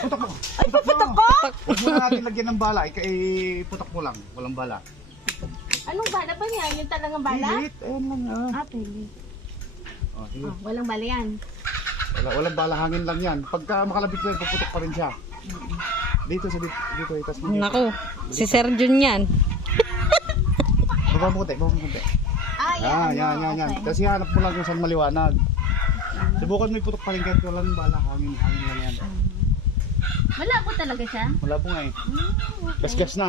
Putok mo. Ay, paputok ko? Huwag mo na natin lagyan ng bala. Putok mo lang. Walang bala. Anong bala ba yan? Yung talagang bala? Pilit. Ayan lang ah. Ah, pili. Oh, sige. Oh, walang bala yan. Walang bala, hangin lang yan. Pagka makalabit mo yan, puputok pa rin siya. Dito sa dito, itas mo dito. Naku, si Sir Jun yan. Baba mo konti, baba mo konti. Ah, yan. Yan. Okay. Kasi hanap mo lang kung saan maliwanag. Subukan mo iputok pa rin kahit walang bala, hangin lang yan. Malabo talaga siya? Wala po nga eh. Okay. Gas-gas na.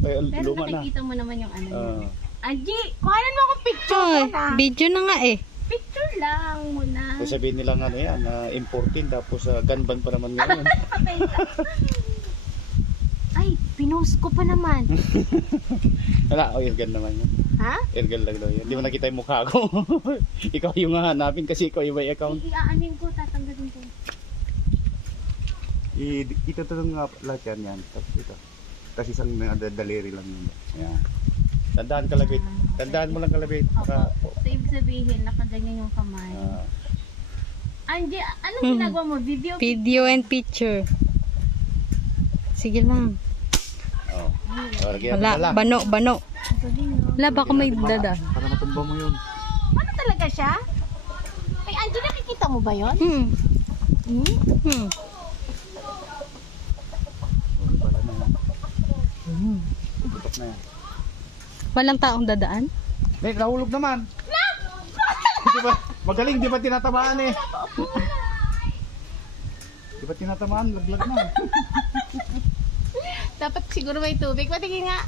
Ay, Pero luma na. nakikita mo naman yung ano niya. Ah. Angie, kuhanan mo akong picture Ay, muna. video na nga eh. Picture lang muna. Kung sabihin nila nga ano yan, imported tapos gun ban pa naman ngayon. Ay, pinost ko pa naman. Wala, airgun naman yun. Ha? Airgun lang daw yun. Hindi mo nakita yung mukha ko. Ikaw yung hahanapin kasi ikaw yung may account. Iaanin ko, tatanggalin ko. Ito nga lahat yan. Tapos ito. Tapos isang daliri lang yun. Yan. Tandaan kalabit. Tandaan mo lang kalabit. Opo. So, ibig sabihin, nakaganyan yung kamay. Angie, anong ginagawa mo? Video? Video and picture. Sige lang. Wala, bano. Wala, baka may dada. Para matumba mo yun. Ano talaga siya? Ay, Angie, nakikita mo ba yun? Hmm. Wala na yan. Tutok na yan. Walang taong dadaan? May nahulog naman. Di ba? Magaling, di ba tinatamaan eh? Di ba tinatamaan? Laglag na. Dapat siguro may tubig. Patingin nga.